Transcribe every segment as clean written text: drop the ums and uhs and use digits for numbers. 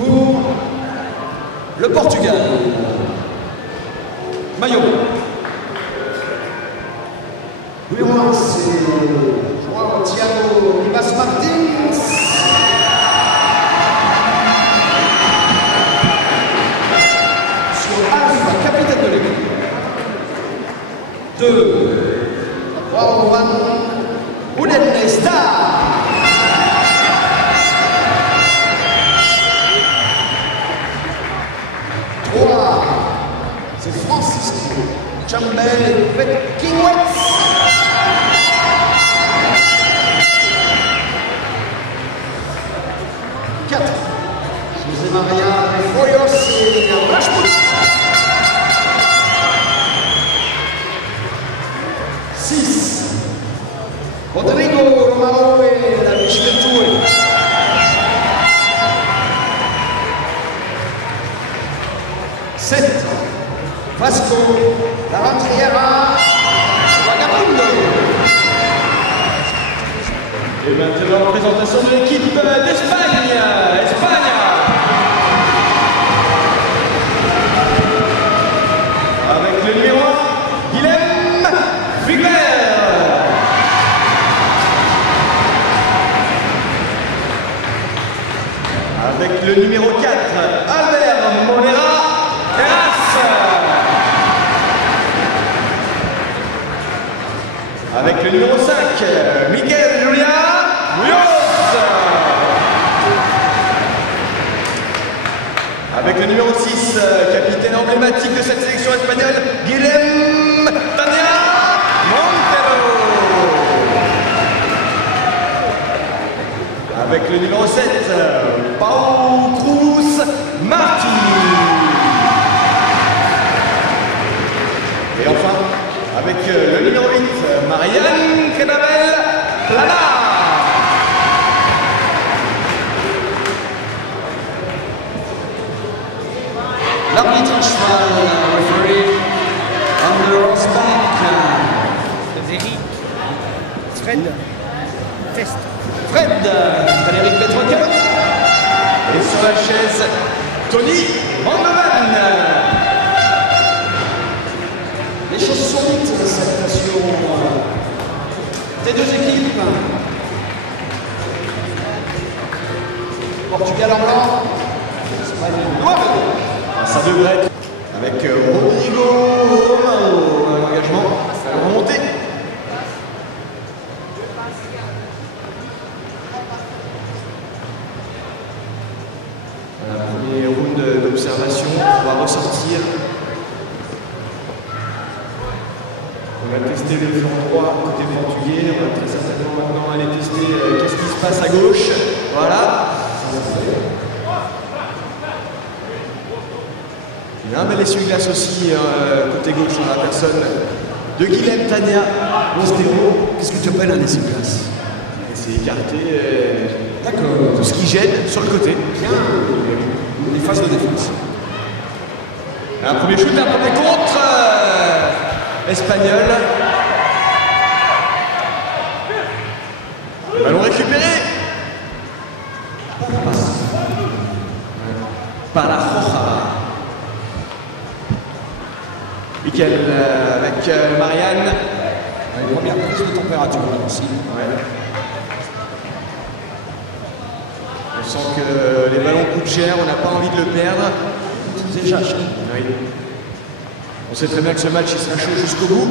pour le Portugal. Maillot. Numéro 1, c'est João Thiago Ribas Martins. Sur Alpha, capitaine de l'équipe. 2. Juan Unesta. 3. C'est Francisco Chambel Petkinwets. 4. José Maria Foyos et Rashput. 6. Rodrigo Romao et la Michel. 7. Vasco Lavantriera Vagabundo. Et maintenant, présentation de l'équipe d'Espagne. Espagne. Avec le numéro 1, Guillem Figuer. Avec le numéro 4, Albert Monera Heras. Avec le numéro 5, Miguel Julia Muñoz. Avec le numéro 6, capitaine emblématique de cette sélection espagnole, Guillem Tania Montero. Avec le numéro 7, Pau Cruz Martí. Et enfin, avec le numéro 8, Marianne Kenabel Plana. L'arbitre en cheval, referee, on the horseback. Fred. Fest. Fred, Frédéric Petroquin. Et sur la chaise, Tony Vandeman. Les choses sont dites, salutations des deux équipes. Portugal en blanc, Espagne en noir. Ça devrait être avec Rodrigo Romao, un engagement remonté. Voilà, premier round d'observation, on va ressortir. On va tester le flanc droit côté portugais, on va très certainement maintenant aller tester qu'est-ce qui se passe à gauche. Voilà. Il y a un bel essuie-glace aussi côté gauche dans la personne de Guillem Tania Montero. Qu'est-ce que tu appelles un essuie-glace? C'est écarter tout ce qui gêne sur le côté. Bien, les phases de défense. Un premier shoot, un premier contre espagnol. Le ballon récupéré par la Roja. Michael avec Marianne. Une première prise de température là aussi. Ouais. On sent que les ballons coûtent cher, on n'a pas envie de le perdre. Déjà cher. Oui. On sait très bien que ce match il sera chaud jusqu'au bout.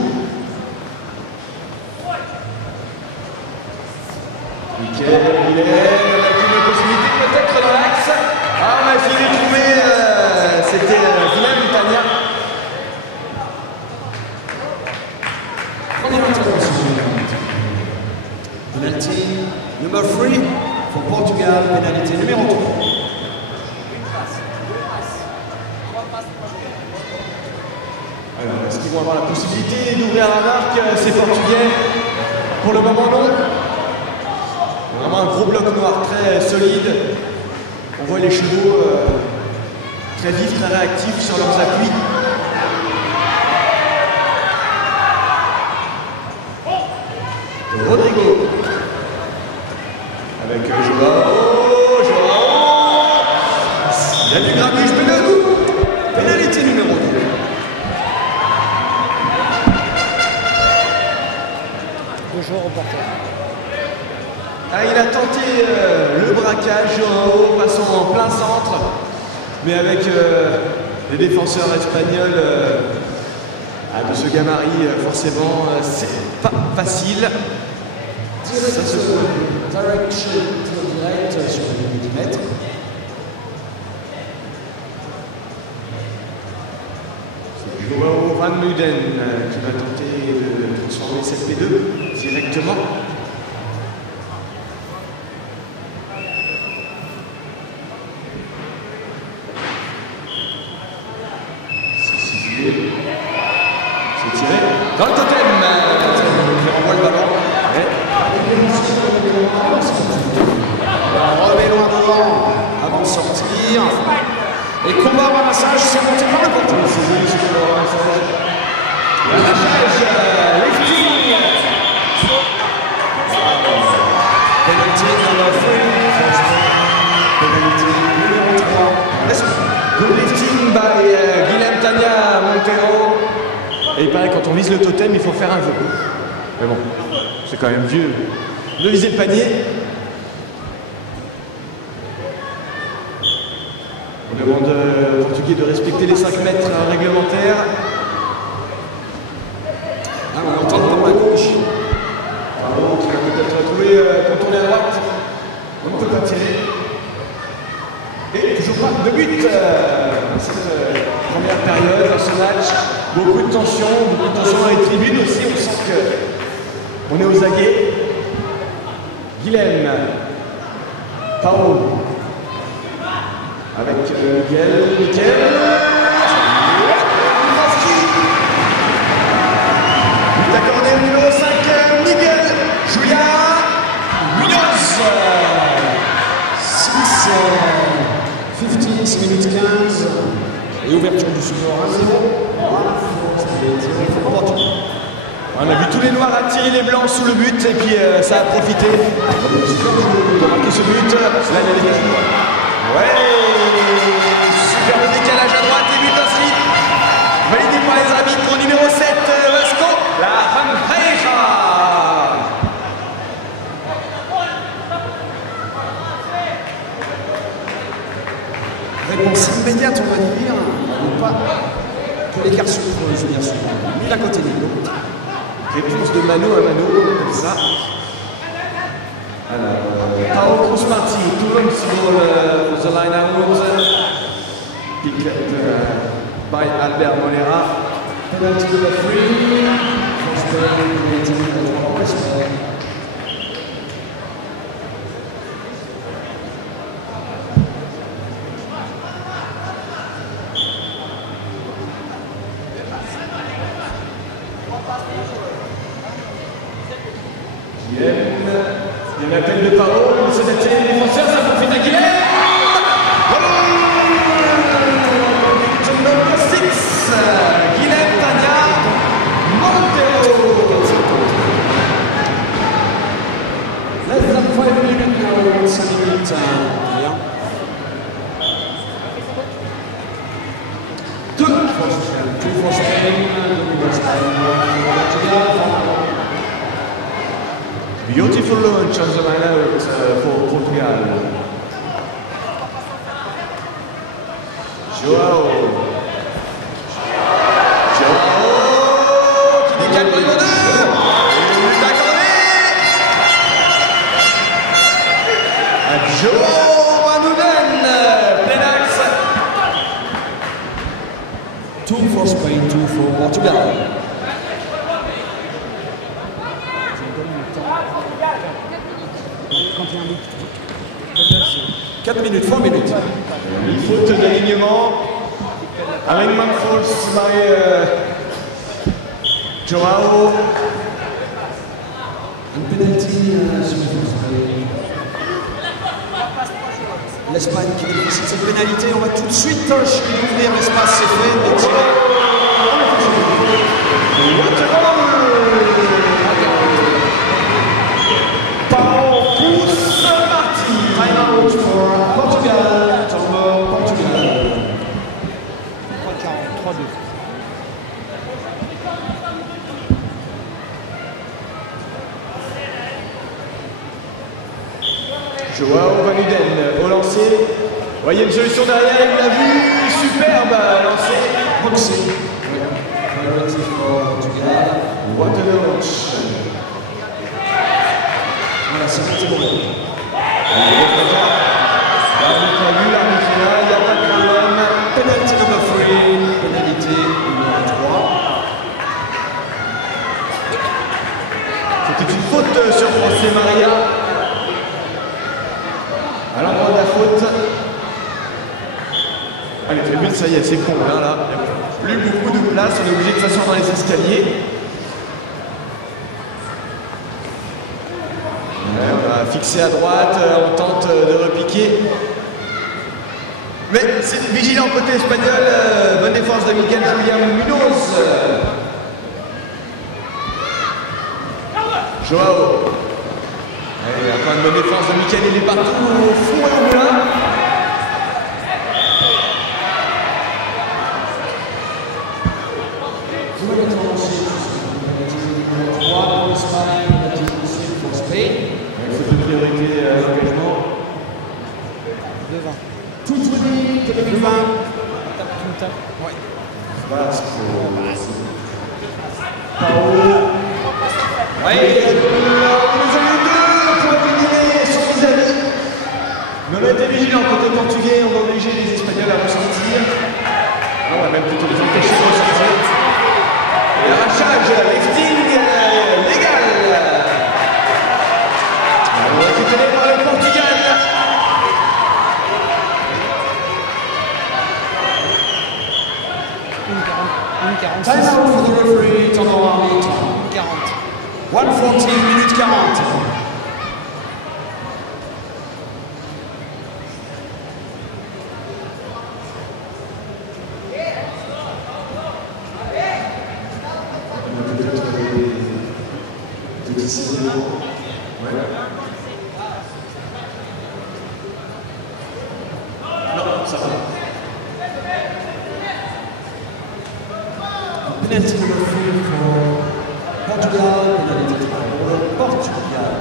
Michael, il est avec une possibilité peut-être dans l'axe. Ah, on a essayé de trouver, c'était Guillem Tania. Première intervention. Penalty number 3 pour Portugal, pénalité numéro 3. Alors, est-ce qu'ils vont avoir la possibilité d'ouvrir la marque, ces Portugais? Pour le moment, non. Vraiment un gros bloc noir très solide. On voit les chevaux très vifs, très réactifs sur leurs appuis. Rodrigo avec Joao Ah, il a tenté le braquage en haut, passant en plein centre, mais avec les défenseurs espagnols de ce gabarit, forcément, c'est pas facile. Direction direct sur les millimètres. C'est Joao Van Muden qui va tenter de transformer cette P2 directement. C'est tiré dans le totem. Il renvoie le ballon. Ouais. On remet loin devant avant de sortir. Et combat ramassage, c'est monté par le porteur. Lifting. Penalty number 3. Penalty numéro 3. Good lifting by Guilhem Tania Montero. Et il paraît que quand on vise le totem, il faut faire un vœu. Mais bon, c'est quand même vieux de viser le panier. On demande aux Portugais de respecter les 5 mètres réglementaires. Ah, on entend dans la gauche. Pardon, qui va peut-être trouver contourner à droite. On ne peut pas tirer. Et toujours pas de but dans cette première période dans ce match. Beaucoup de tension dans les tribunes aussi. On sent qu'on est aux aguets. Guilhem, Paro, avec Miguel. But accordé au numéro 5, Miguel Julia Munoz. 6 minutes 15. Et ouverture du score à 0. On a vu tous les noirs attirer les blancs sous le but et puis ça a profité de marquer ce but. Là, il y a les gars. Ouais, super le décalage à droite et but inscrit. Validé par les arbitres au numéro 7, Vasco, la Rampeja. Réponse immédiate, on va dire. Ou pas. Que l'écart se creuse, bien sûr. Ni l'un côté ni l'autre. Réponse de mano à mano, comme ça. Alors, Paolo Cruz-Marti, Toulon for the line out. Picked up by Albert Molera. Penalty number 3. First penalty number 3. Il y a un appel de Paro, il essaie d'attirer les défenseurs, ça profite à Guilhem. Number 6, Guilhem Tania Montero. Less than 5 minutes now, 5 minutes. Deux for Spain, Beautiful launch on the line out for Portugal. Joao qui décale pour le 2. Joao Van Muden, plein axe. 2 for Spain, 2 for Portugal. 4 minutes, 4 minutes. Une faute d'alignement. Alignment force by Joao. Un penalty sur l'Espagne qui bénéficie de cette pénalité. On va tout de suite ouvrir l'espace, c'est fait. Et tirer. Paolo Cruz-Marti. Time out for Portugal. Tombo, Portugal. 3-2. Joao Van Uden au lancer. Ouais, il y a une solution derrière, il l'a vu, superbe lancé. Boxing. Penalty for Portugal. What a launch. Voilà, c'est parti pour lui. L'arbitre a vu, l'arbitre est là, il n'y a pas de problème. Penalty number 3. Pénalité numéro 3. C'était une faute sur José Maria. À l'endroit de la faute. Ah, les tribunes, ça y est, c'est con, hein, là. Il n'y a plus beaucoup de place, on est obligé de s'asseoir dans les escaliers. Ouais, on va fixer à droite, on tente de repiquer. Mais c'est vigilant côté espagnol, bonne défense de Miguel Julián Munoz. Joao. Allez, encore une bonne défense de Michael, il est partout au fond et au moulin. Faute de priorité l'engagement. Devant. Tout dit, que le 20. Tape. Ouais. Vasco. Paolo. Oui, il nous a eu deux pour éliminer son vis-à-vis. Mais on a été vigilants côté portugais, on va obliger les Espagnols à ressortir. On va même plutôt les empêcher de ressortir. Et arrachage, lifting légal. On va récupérer par le Portugal. Une 40. Time out for the referee, Tono Army time. 40. 1:14 minutes 40. Non, ça va. Penalty number 3 for Portugal. Penalty for Portugal.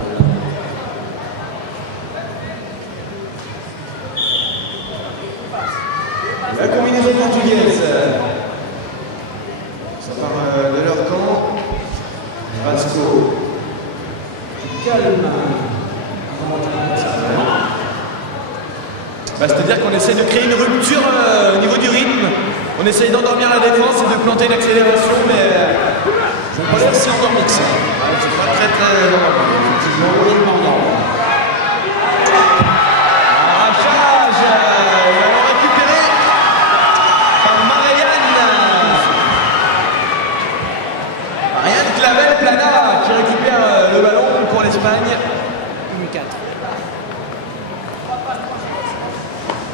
La combinaison portugaise. Ça part de leur camp. Vasco. Calme. C'est-à-dire qu'on essaie de créer une rupture au niveau du rythme. On essaye d'endormir la défense et de planter une accélération, mais Je ne pas dire si endormi que ça. c'est pas très endormi. Effectivement, moyennement endormi. Arrachage, ballon récupéré par Marianne Clavel Plana qui récupère le ballon pour l'Espagne. Une 4.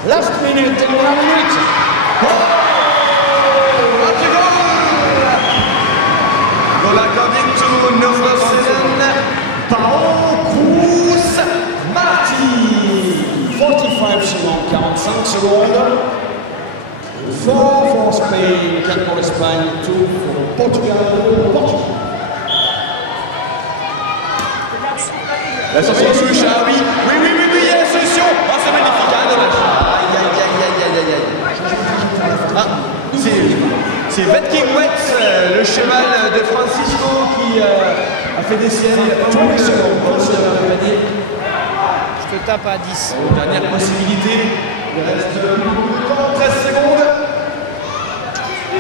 Last minute, dernière minute. Goal according to number 7, Pau Cruz Marti. 45 secondes, 45 secondes. 4 for Spain, 4 pour l'Espagne, 2 pour Portugal. La sortie de souche, ah oui, il y a la solution. Oh, c'est magnifique, hein, dommage. Aïe. Ah, c'est Vetking Wet, le cheval de Francisco qui a fait des siennes il y a pas mal de secondes. Je te tape à 10. Dernière possibilité, il reste 13 secondes.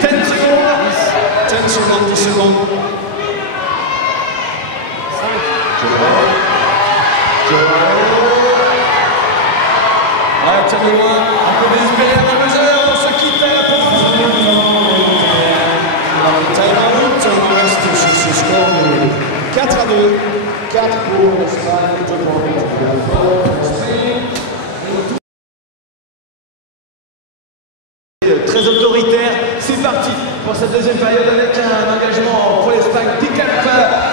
10 secondes. 10 secondes, 10 secondes. Ouais, tire de loin, un peu désespéré à la mesure, on se quitte pour Time out, on reste sur ce score de 4-2. 4 pour l'Espagne, 2 pour le Portugal. très autoritaire, c'est parti pour cette deuxième période avec un engagement pour l'Espagne, pick-up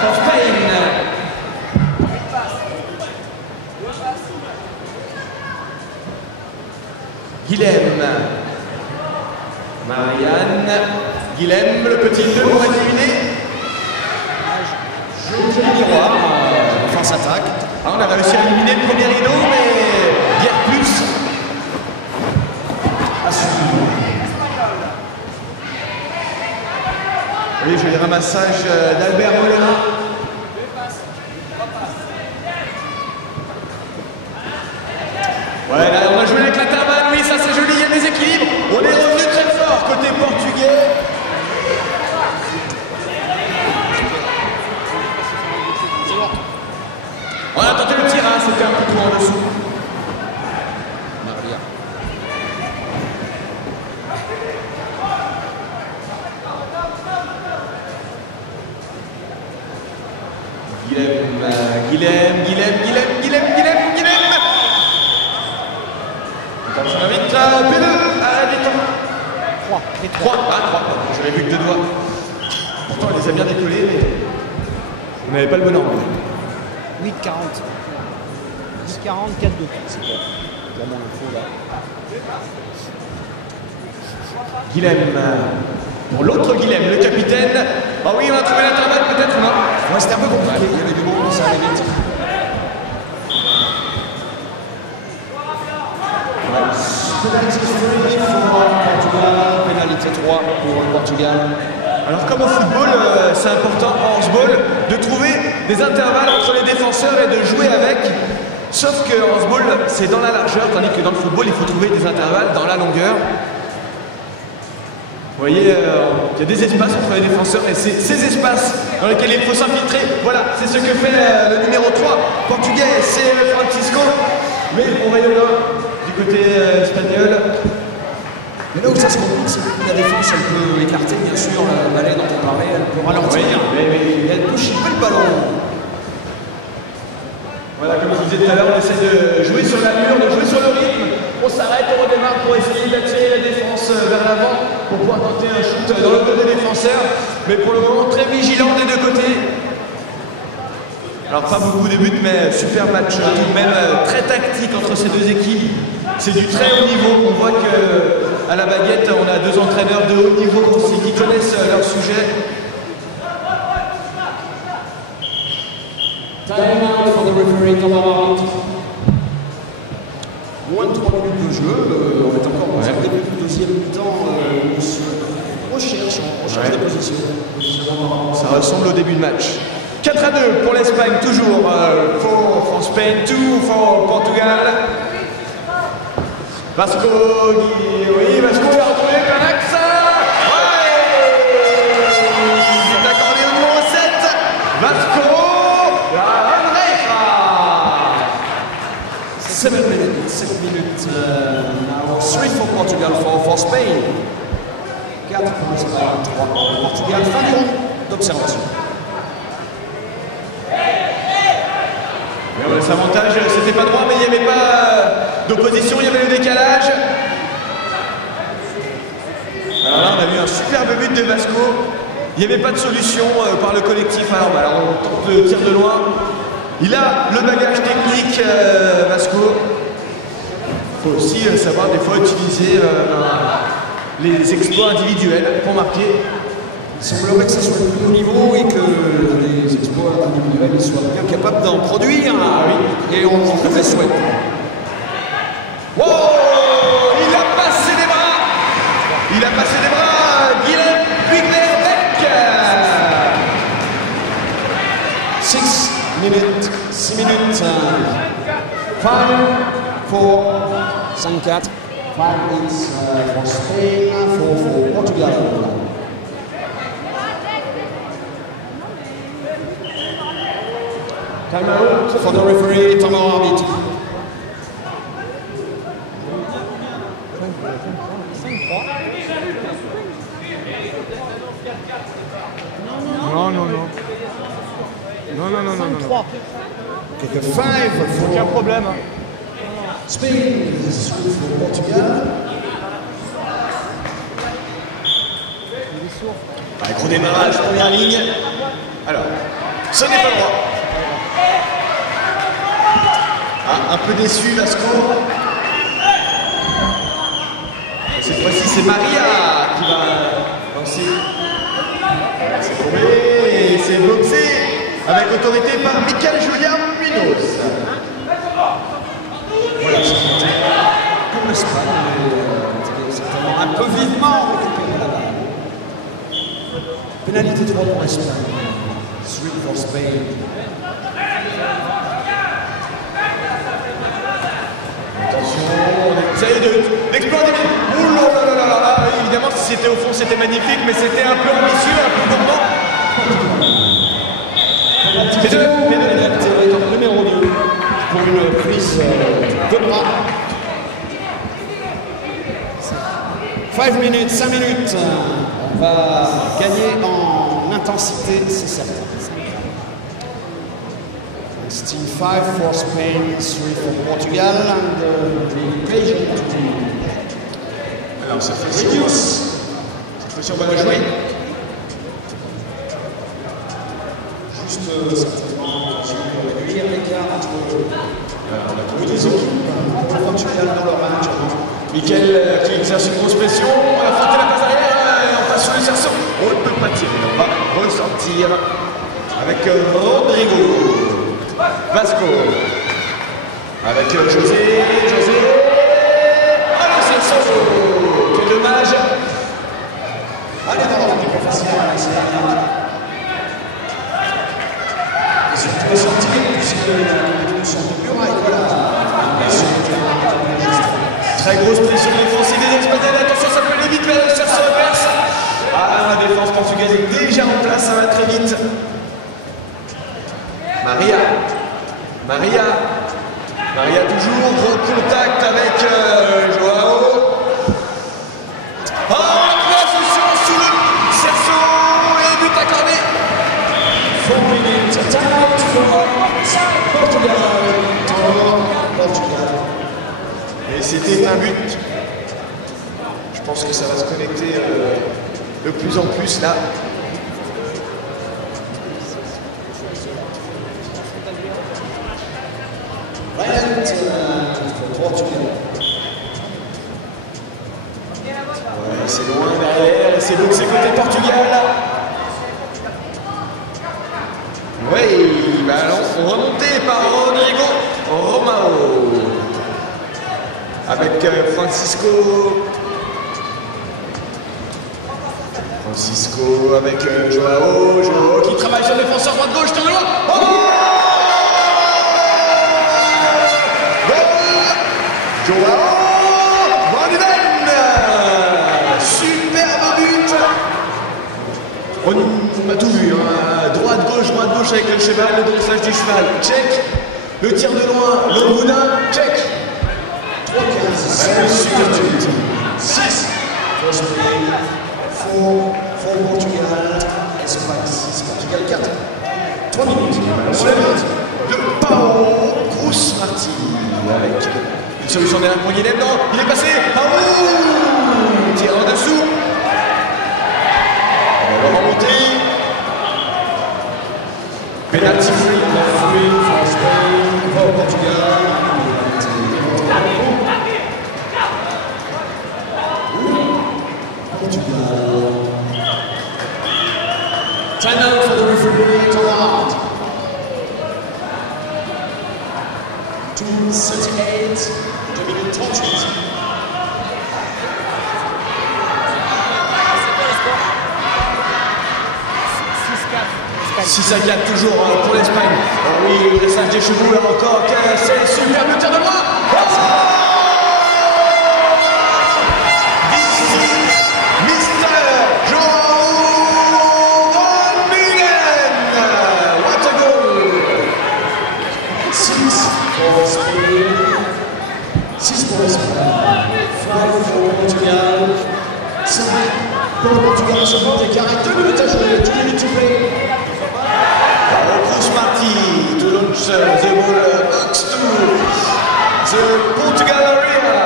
pour Spain. Guilhem, Marianne, Guilhem, le petit 2 pour éliminer. Joli miroir, face attaque. Ah, on a réussi à éliminer le premier rideau, mais Allez, joli ramassage d'Albert Molina. Ouais, là, on a joué avec l'intervalle, oui, ça c'est joli, il y a des équilibres. On est revenu très fort côté portugais. On a tenté le tir, hein, c'était un peu trop en dessous. Maria. Guilhem. Attention à vite, P2, du temps. 3. 3, j'avais vu que 2 doigts. Pourtant, elle les a bien décollés, mais on n'avait pas le bon angle. 8-40. 10-40, 4-2. C'est quoi? Vraiment l'info là. Guilhem. Pour l'autre Guilhem, le capitaine. Ah oui, on a trouvé l'intervalle peut-être, non? Ouais, c'était un peu compliqué, il y avait du monde, ça allait vite. Pénalité 3 pour le Portugal. Alors comme au football, c'est important en handball de trouver des intervalles entre les défenseurs et de jouer avec. Sauf que en handball, c'est dans la largeur, tandis que dans le football, il faut trouver des intervalles dans la longueur. Vous voyez, il y a des espaces entre les défenseurs et c'est ces espaces dans lesquels il faut s'infiltrer. Voilà, c'est ce que fait le numéro 3 portugais, c'est Francisco. Mais on va y aller du côté espagnol. Mais là où ça se complique, c'est que la défense, elle peut écarter, bien sûr, la balai dont on parlait, elle peut ralentir. Et elle touche pas le ballon. Voilà, comme je vous disais tout à l'heure, on essaie de jouer sur l'allure, de jouer sur le rythme. On s'arrête, on redémarre pour essayer d'attirer la défense vers l'avant pour pouvoir tenter un shoot dans le dos des défenseurs. Mais pour le moment, très vigilant des deux côtés. Alors pas beaucoup de buts, mais super match tout de même très tactique entre ces deux équipes. C'est du très haut niveau. On voit qu'à la baguette, on a deux entraîneurs de haut niveau aussi qui connaissent leur sujet. Time out for the referee, Thomas Marmite. Moins de 3 minutes de jeu, on est encore dans un début du deuxième mi-temps, on se recherche des positions. Ça ressemble au début de match. 4-2 pour l'Espagne, toujours for Spain, 2 for Portugal. Vasco, oui, Vasco a retrouvé Canax. C'est accordé au numéro 7. Vasco, la Andreja. 7 minutes, now 3 for Portugal, 4 for Spain. 4 pour l'Espagne, 3 pour le Portugal. Fin du rond d'observation. Cet avantage, c'était pas droit, mais il n'y avait pas d'opposition, il y avait le décalage. Alors là, on a vu un superbe but de Vasco. Il n'y avait pas de solution par le collectif. Alors on tente le tir de loin. Il a le bagage technique, Vasco. Il faut aussi savoir des fois utiliser les exploits individuels pour marquer. Il semblerait que ça soit le plus haut niveau et que les exploits individuels soient bien capables d'en produire. Ah oui. Et on le fait souhaiter. Wow, il a passé des bras. Il a passé des bras. Guilhem Puignerbeck. 6 minutes. 5, 4, 5 minutes for Spain, 4 for Portugal. Time out for the referee, Thomas Marmite. Non. 3. 5 Aucun for problème. Spain, 3 for Portugal. Gros démarrage, première ligne. Alors, ce n'est pas droit. Un peu déçu, Vasco. Cette fois-ci, c'est Maria qui va lancer. C'est tombé et c'est boxé avec autorité par Michael Julián Muñoz. Voilà, pour l'Espagne, certainement un peu vivement récupéré la balle. Pénalité pénalité 3 pour l'Espagne. 3 for Spain. Attention, on essaye d'explorer des minutes. Ouh là là là là là. Évidemment, si c'était au fond, c'était magnifique, mais c'était un peu ambitieux, un peu gourmand. Pénalité numéro 2 pour une prise de bras. 5 minutes, 5 minutes. On va gagner en intensité, c'est certain. Still 5 for Spain, 3 for Portugal, and the occasion to Alors, cette fois-ci, on va la jouer. juste certainement réduire l'écart entre les deux équipes pour le Portugal dans leur match. Mickaël qui exerce une grosse pression, on a frotté la passe arrière, et on passe sur le cerceau. On ne peut pas tirer, on va ressortir avec Rodrigo. Vasco. Avec José. Ah, le cerceau. Quel dommage. Allez, alors, on est facile à et surtout sortir, puisque nous sommes de muraille, voilà. Très grosse pression défensive des Espagnols. Attention, ça peut aller vite vers le cerceau reverse. Ah, la défense portugaise est déjà en place, ça va très vite. Maria toujours, gros contact avec Joao. Oh, la position sous le cerceau et but accordé. 4 minutes, time for Portugal. Et c'était un but. Je pense que ça va se connecter de plus en plus là. Ouais, c'est loin derrière, c'est donc c'est côté Portugal. Oui, ballon remonté par Rodrigo Romao. Avec Francisco avec Joao qui travaille sur le défenseur droite-gauche, dans le loin. Oh, Joao Ronivenne. Superbe but. On a tout vu, hein. Droite-gauche avec le cheval, le dressage du cheval, check. Le tir de loin, Longuna, check. 3-15, Super but. 6 for Spain, 4 for Portugal, Espagne 6, Portugal 4. 3 minutes. Sur la minute de Pau Cruz Marti avec une solution derrière pour Guilhem. Non, il est passé. Pau tire en dessous. On va remonter. Penalty free for Spain, for Portugal. Time out for the referee to out. 2:38, 2 minutes 38. Six à 4 toujours pour l'Espagne. Oh oui, le dressage des chevaux là encore. C'est super le tir de loin. Pour le Portugal, ce point d'écart et 2 minutes à jouer, 2 minutes to play. Cruz Marti to launch the ball box to the Portugal area.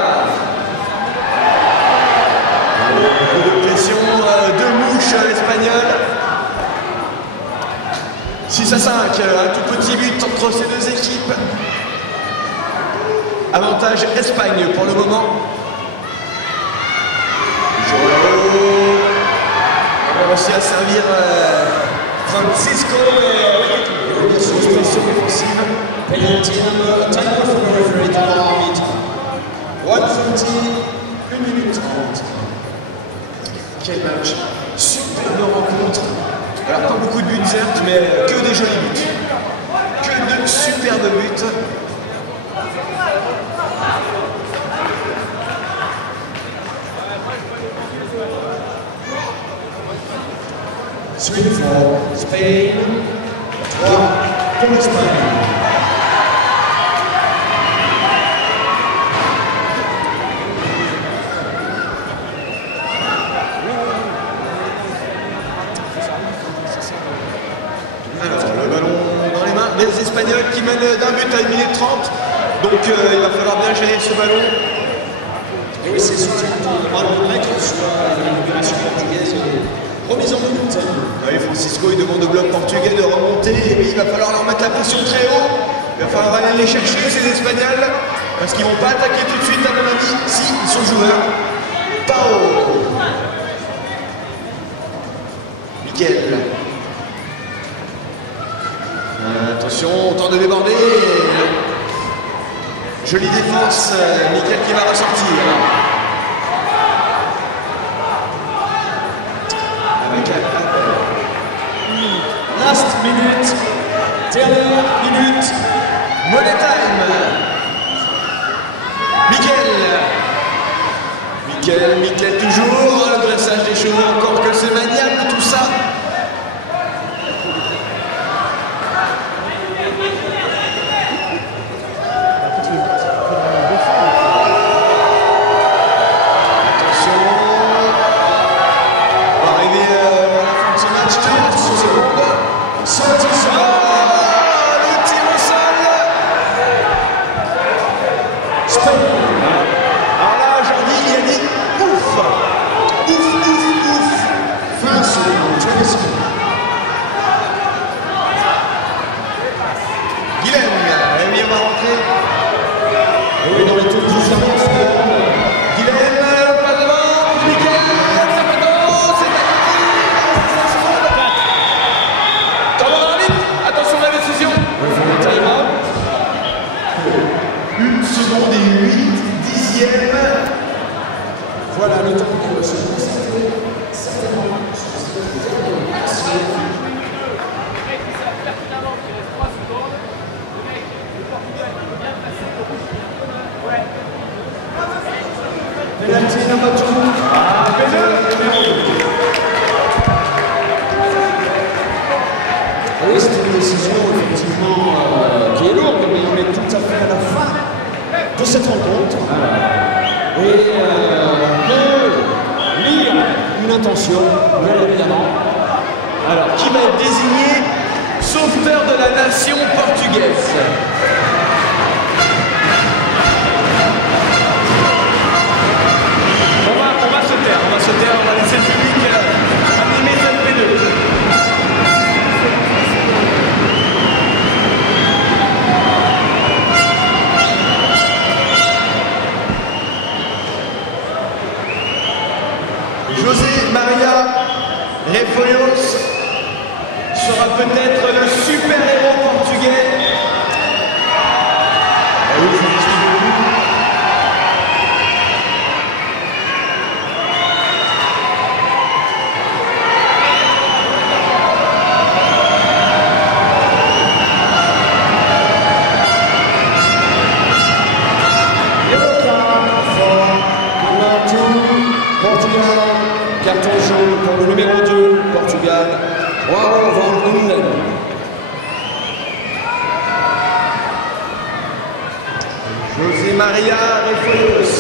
Beaucoup de pression, de mouche espagnole. 6 à 5, un tout petit but entre ces deux équipes. Avantage Espagne pour le moment. On a réussi à servir Francisco et grosse pression défensive. Penalty number, time out for the referee to allow it. 1:30, 1 minute 30. Quel match, superbe rencontre. 3 for Spain, 3 pour l'Espagne. Alors, le ballon dans les mains des Espagnols qui mènent d'un but à 1 minute 30. Donc il va falloir bien gérer ce ballon. Et oui, c'est surtout le ballon là qui soit la libération portugaise remise en minute. Oui, Francisco il demande au bloc portugais de remonter, mais il va falloir leur mettre la pression très haut. Il va falloir aller les chercher ces Espagnols, parce qu'ils vont pas attaquer tout de suite à mon avis. Si, ils sont joueurs. Pao. Mikel. Attention, on tente de déborder. Jolie défense, Mikel qui va ressortir. Avec Last minute, dernière minute. Money time. Mikel toujours, le dressage des chevaux, encore que c'est maniable tout ça. Attention, on va arriver à la fin de ce match, 30 secondes. Sorti, le tir au sol. Spain. Alors là, Jordi, il a dit ouf. Fin seconde, 20 secondes. Guilhem, il va rentrer. Et oui, dans les toutes 12 dernières secondes. Guilhem, pas devant, Mikel, ça fait non, c'est gagné. Temps d'arbitre, attention à la décision. Time-out. 1 seconde et 8 dixièmes. Voilà le temps de se concentrer certainement sur cette dernière action. Penalty number 2. Oui, c'est une décision effectivement qui est lourde, mais on est tout à fait à la fin de cette rencontre. Et on peut lire une intention, bien évidemment. Alors, qui va être désigné sauveteur de la nation portugaise? On va se taire, on va laisser le public animer cette P2. José Maria Refolhos sera peut-être le super-héros portugais. Portugal, carton jaune pour le numéro 2, Portugal, João van Unden. José Maria Refolhos.